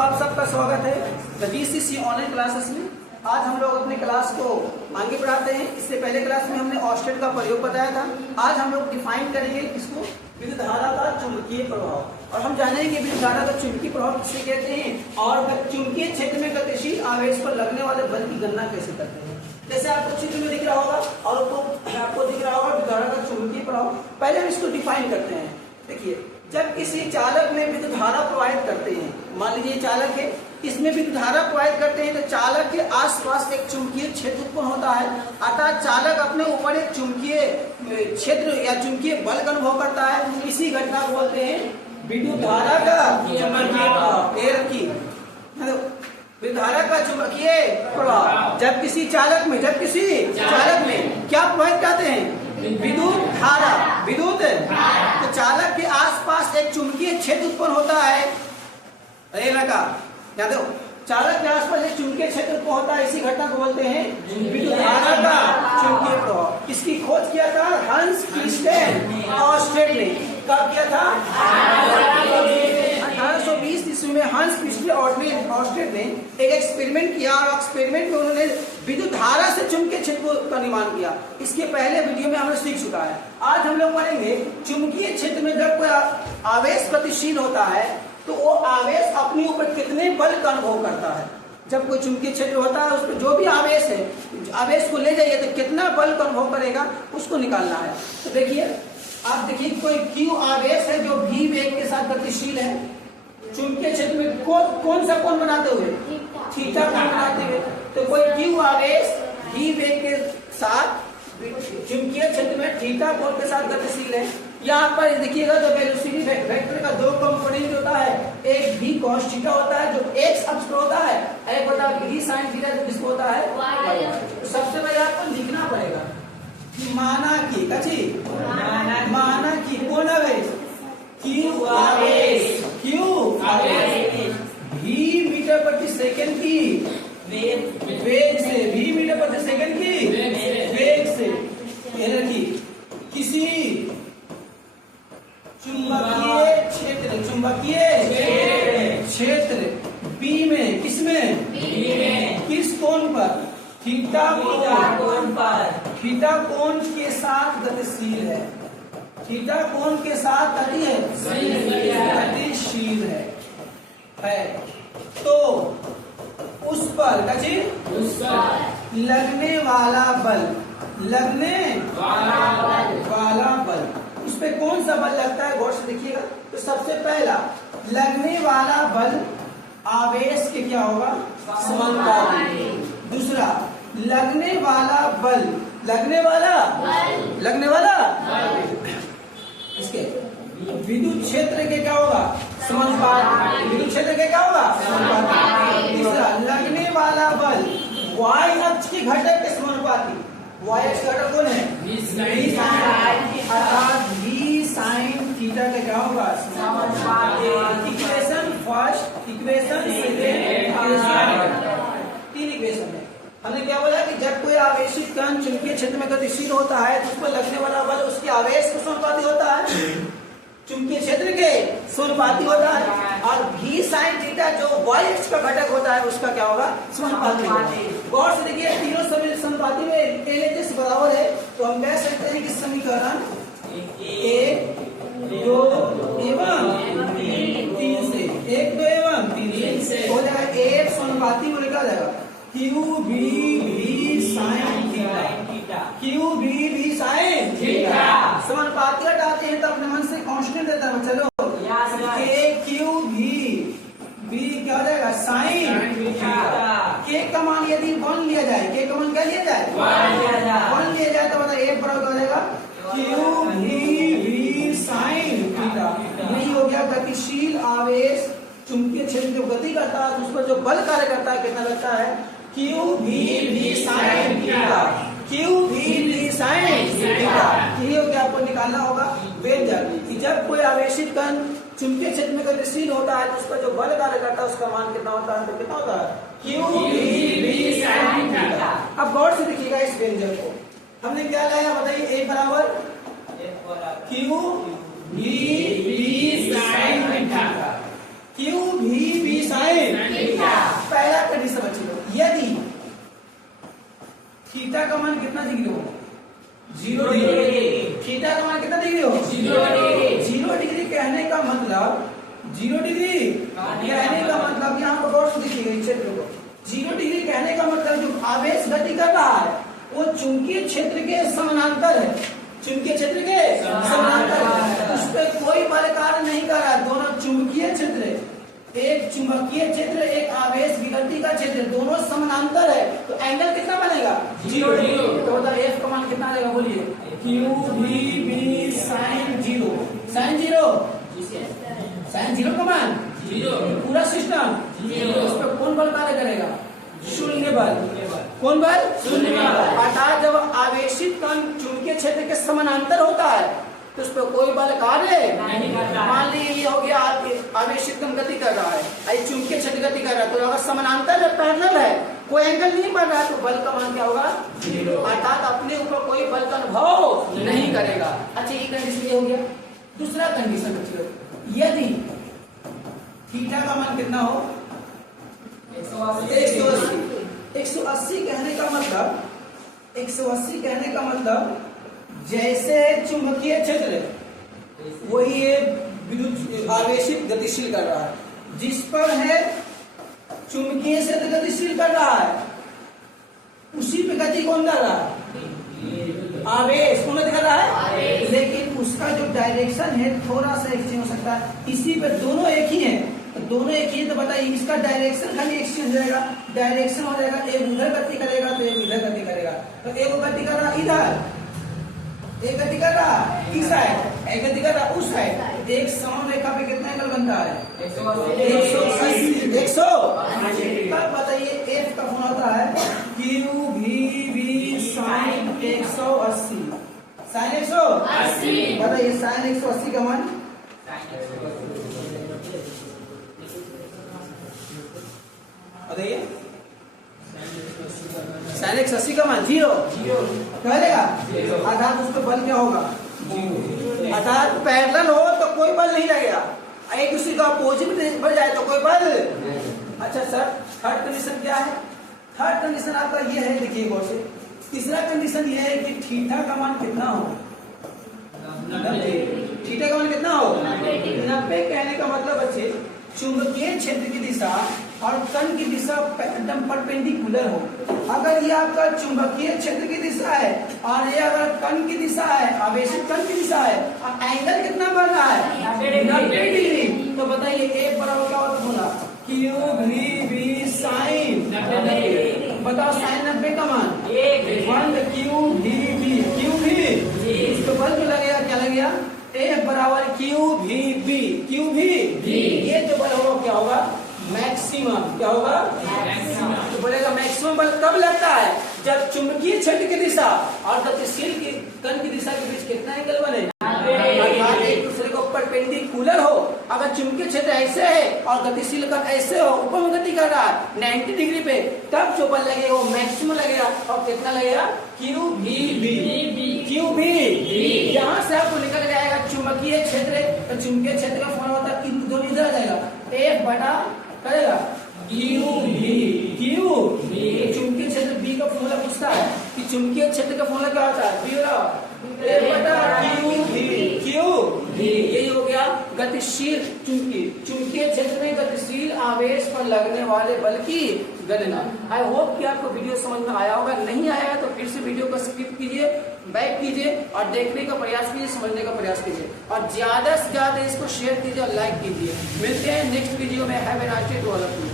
आप सबका स्वागत है द जीसीसी ऑनलाइन क्लासेस में। आज हम लोग अपने क्लास को आगे बढ़ाते हैं। इससे पहले क्लास में हमने ऑस्टेट का प्रयोग बताया था। आज हम लोग डिफाइन करेंगे इसको विद्युत धारा का चुंबकीय प्रभाव, और हम जानेंगे विद्युत धारा का चुंबकीय प्रभाव किसे कहते हैं और चुंबकीय क्षेत्र में गतिशील आवेश पर लगने वाले बल की गणना कैसे करते हैं। जैसे आपको चित्र में दिख रहा होगा और आपको दिख रहा होगा विद्युत धारा का चुंबकीय प्रभाव। पहले हम इसको डिफाइन करते हैं। देखिए, जब किसी चालक में विद्युत धारा प्रवाहित करते हैं, मान लीजिए चालक है, इसमें विद्युत धारा प्रवाहित करते हैं तो चालक के आसपास एक चुंबकीय क्षेत्र उत्पन्न होता है। अतः चालक अपने ऊपर एक चुंबकीय क्षेत्र या चुंबकीय बल का अनुभव करता है। इसी घटना को बोलते हैं विद्युत धारा का चुंबकीय प्रभाव। विद्युत धारा का चुंबकीय प्रभाव जब किसी चालक में क्या प्रवाहित करते हैं? विद्युत धारा। तो चालक के आसपास एक चुंबकीय क्षेत्र उत्पन्न होता है। याद हो, चालक के आसपास एक चुंबकीय क्षेत्र उत्पन्न होता है। इसी घटना को बोलते हैं विद्युत धारा का चुंबकीय प्रभाव। इसकी खोज किया था हंस क्रिस्टियन ऑस्टेट ने। कब किया था? 1820 ईस्वी में हंस क्रिस्टियन ऑस्टेट ने एक एक्सपेरिमेंट किया और एक्सपेरिमेंट में उन्होंने विद्युत धारा से चुंबकीय क्षेत्र का निर्माण किया। इसके पहले वीडियो में हमने सीख चुका है। आज हम लोग पढ़ेंगे चुंबकीय क्षेत्र में जब कोई आवेश गतिशील होता है तो वो आवेश अपने ऊपर कितने बल का अनुभव करता है। जब कोई चुंबकीय क्षेत्र होता है, उस पर जो भी आवेश है, आवेश को ले जाइए तो कितना बल का अनुभव करेगा, उसको निकालना है। तो देखिए, आप देखिए कोई क्यू आवेश है जो भी वेग के साथ गतिशील है। चुंबकीय क्षेत्र में कौन सा कोण बनाते हुए? थीटा कोण बनाते हुए। तो कोई क्यू आवेश भी वेग के साथ चुंबकीय क्षेत्र में थीटा कोण के साथ गतिशील है। यहाँ पर देखिएगा तो वेलोसिटी वेक्टर का दो कंपोनेंट होता है। एक भी cos थीटा होता है जो x अक्ष पर होता है, एक होता है v sin थीटा जो किसको होता है y। तो सबसे पहले आपको लिखना पड़ेगा कि माना कि कौन आवेश? q आवेश v मीटर प्रति सेकंड की वेग से, v मीटर प्रति सेकंड की वेग से किसी चुंबकीय क्षेत्र B में, किस कोण पर? थीटा कोण पर। थीटा कोण के साथ गतिशील है। थीटा कोण के साथ गतिशील है। तो उस पर लगने वाला बल, उस पे कौन सा बल लगता है? गौर से देखिएगा। तो सबसे पहला लगने वाला बल आवेश के क्या होगा? समानुपाती। दूसरा लगने वाला बल, इसके विद्युत क्षेत्र के क्या होगा? समानुपाती। विद्युत क्षेत्र के क्या होगा? समानुपाती। तीसरा लगने वाला बल y अक्ष के घटक के समानुपाती। y अक्ष घटक कौन है? अर्थात v sin थीटा का क्या होगा? इक्वेशन फर्स्ट, इक्वेशन सेकेंड, तीन इक्वेशन है। हमने क्या बोला कि जब कोई आवेशित कण चुंबकीय क्षेत्र में गतिशील होता है तो उस पर लगने वाला बल उसके आवेश के समानुपाती होता है, चुंबकीय क्षेत्र के समानुपाती होता है। और v sin थीटा जो y अक्ष का घटक होता है उसका क्या होगा? समानुपाती। गौर से देखिए, तीनों समानुपाती में LHS बराबर है। तो हम कह सकते हैं कि समीकरण 1, 2 एवं 3 से 1, 2 एवं 3 से हो जाएगा। एक समानुपाती में लिखा जाएगा QB sin थीटा। समानुपाती हटाते हैं तो अपने मन से कांस्टेंट देता है। चलो क्या हो जाएगा? Sine theta. के का मान यदि 1 लिया जाए, के का मान क्या लिया जाए? 1 लिया जाए तो मतलब एक बराबर हो जाएगा QV sin थीटा। यही हो गया गतिशील आवेश चुंबकीय क्षेत्र जो गति करता है उस पर जो बल कार्य करता है कितना लगता है? QV sin theta. यही हो गया, आपको निकालना होगा व्यंजक कि जब कोई आवेशित कण चुंबकीय क्षेत्र में गतिशील होता है तो उस पर जो बल कार्य करता है उसका मान कितना होता है? तो कितना होता है? QV sin theta. अब गौर से देखिएगा इस व्यंजक को। हमने क्या लाया बताइए? A बराबर QV sin theta. QV sin पहला कंडीशन बच्चों, यदि थीटा का मान कितना डिग्री हो? 0 डिग्री। थीटा का मान कितना डिग्री हो? 0 डिग्री कहने का मतलब, 0 डिग्री कहने का मतलब, यहाँ पर गौर से देखिएगा इस क्षेत्र को। 0 डिग्री कहने का मतलब जो आवेश गति कर रहा है वो चुंबकीय क्षेत्र के समानांतर है। चुंबकीय क्षेत्र के समानांतर है, उस पर कोई बल कार्य नहीं कर रहा है। दोनों चुंबकीय क्षेत्र, एक चुंबकीय क्षेत्र, एक आवेश विगति का क्षेत्र, दोनों समानांतर है, तो एंगल कितना बनेगा? 0 डिग्री। तो मतलब एफ का मान कितना आएगा बोलिए? Q V B sine 0। Sine 0, sine 0 का मान 0। पूरा सिस्टम 0। उस पर कौन बल कार्य करेगा? शून्य बल। कौन बल? शून्य बल। अर्थात जब आवेशित कण चुंबकीय क्षेत्र के समानांतर होता है तो उस पर कोई बल कार्य नहीं करता। मान लीजिए ये हो गया आवेशित कण गति कर रहा है, चुंबकीय क्षेत्र गति कर रहा है, तो अगर समानांतर है, पैरेलल है, कोई एंगल नहीं बढ़ रहा है, तो बल का मान क्या होगा? 0। अर्थात अपने ऊपर कोई बल का अनुभव नहीं करेगा। अच्छा, ये कंडीशन ये हो गया। दूसरा कंडीशन बच्चों, यदि थीटा का मान कितना हो? 180 कहने का मतलब, 180 कहने का मतलब जैसे चुंबकीय क्षेत्र वही विद्युत आवेशित गतिशील कर रहा है, जिस पर है चुंबकीय क्षेत्र गतिशील कर रहा है, उसी पे गति कौन कर रहा है? आवेश। कौन गति कर रहा है? लेकिन उसका जो डायरेक्शन है थोड़ा सा एक्सचेंज हो सकता है। इसी पे दोनों एक ही है, तो दोनों एक ही, तो बताइए इसका डायरेक्शन खाली एक्सचेंज हो जाएगा, डायरेक्शन हो जाएगा, एक उधर गति करेगा तो एक इधर गति करेगा। तो एक गति कर रहा इधर, एक गति कर रहा इस साइड, एक गति कर रहा उस साइड, एक समान रेखा पे कितना एंगल बनता है? 180। तब बताइए एफ का फॉर्म होता है Q V B sine 180। Sine 180, बताइए साइन 180 का मान? बताइए साइन 180 का मान 0 कह देगा। अर्थात उसका बल क्या होगा? 0। अर्थात पैरेलल हो तो कोई बल नहीं लगेगा, एक दूसरे का अपोजिट बढ़ जाए तो कोई बल। अच्छा सर, थर्ड कंडीशन क्या है? थर्ड कंडीशन आपका ये है, देखिए गौर से। तीसरा कंडीशन ये है कि थीटा का मान कितना हो? 90। थीटा का मान कितना हो? 90 कहने का मतलब बच्चे चुंबकीय क्षेत्र की दिशा और कण की दिशा एकदम परपेंडिकुलर हो। अगर ये आपका चुंबकीय क्षेत्र की दिशा है और ये अगर कण की दिशा है, आवेशित कण की दिशा है, और एंगल कितना बढ़ रहा है? 90 डिग्री। तो बताइए एक बराबर क्या होगा? Q V B sine 90। बताओ साइन 90 का मान 1 Q V B. Q V इसको बल में लगेगा, क्या लगेगा? F बराबर Q V B. Q V, ये जो बल होगा क्या होगा? मैक्सिमम। क्या होगा? मैक्सिमम। तो बोलेगा मैक्सिमम बल कब लगता है? जब चुंबकीय क्षेत्र की दिशा और गतिशील की कण की दिशा के बीच कितना एंगल बने? एक दूसरे को परपेंडिकुलर हो। अगर चुंबकीय क्षेत्र ऐसे है और गतिशील कण ऐसे हो, ऊपर में गति कर रहा है 90 डिग्री पे, तब जो बल लगेगा वो मैक्सिमम लगेगा। और कितना लगेगा? Q V B. Q V, यहाँ से आपको निकल जाएगा चुंबकीय क्षेत्र, तो चुंबकीय क्षेत्र का फॉर्मूला होता है दोनों इधर आ जाएगा, F बटा करेगा क्यू वी। क्यू चुंबकीय क्षेत्र बी का फॉर्मूला पूछता है कि चुंबकीय क्षेत्र का फॉर्मूला क्या होता है? बी बटा क्यू वी। क्यू यही हो गया गतिशील चुंबकीय क्षेत्र में गतिशील आवेश पर लगने वाले बल की गणना। आई होप कि आपको वीडियो समझ में आया होगा। नहीं आया तो फिर से वीडियो को स्किप कीजिए, बैक कीजिए और देखने का प्रयास कीजिए, समझने का प्रयास कीजिए और ज्यादा से ज्यादा इसको शेयर कीजिए और लाइक कीजिए। मिलते हैं नेक्स्ट वीडियो में। Have a nice day to all of you.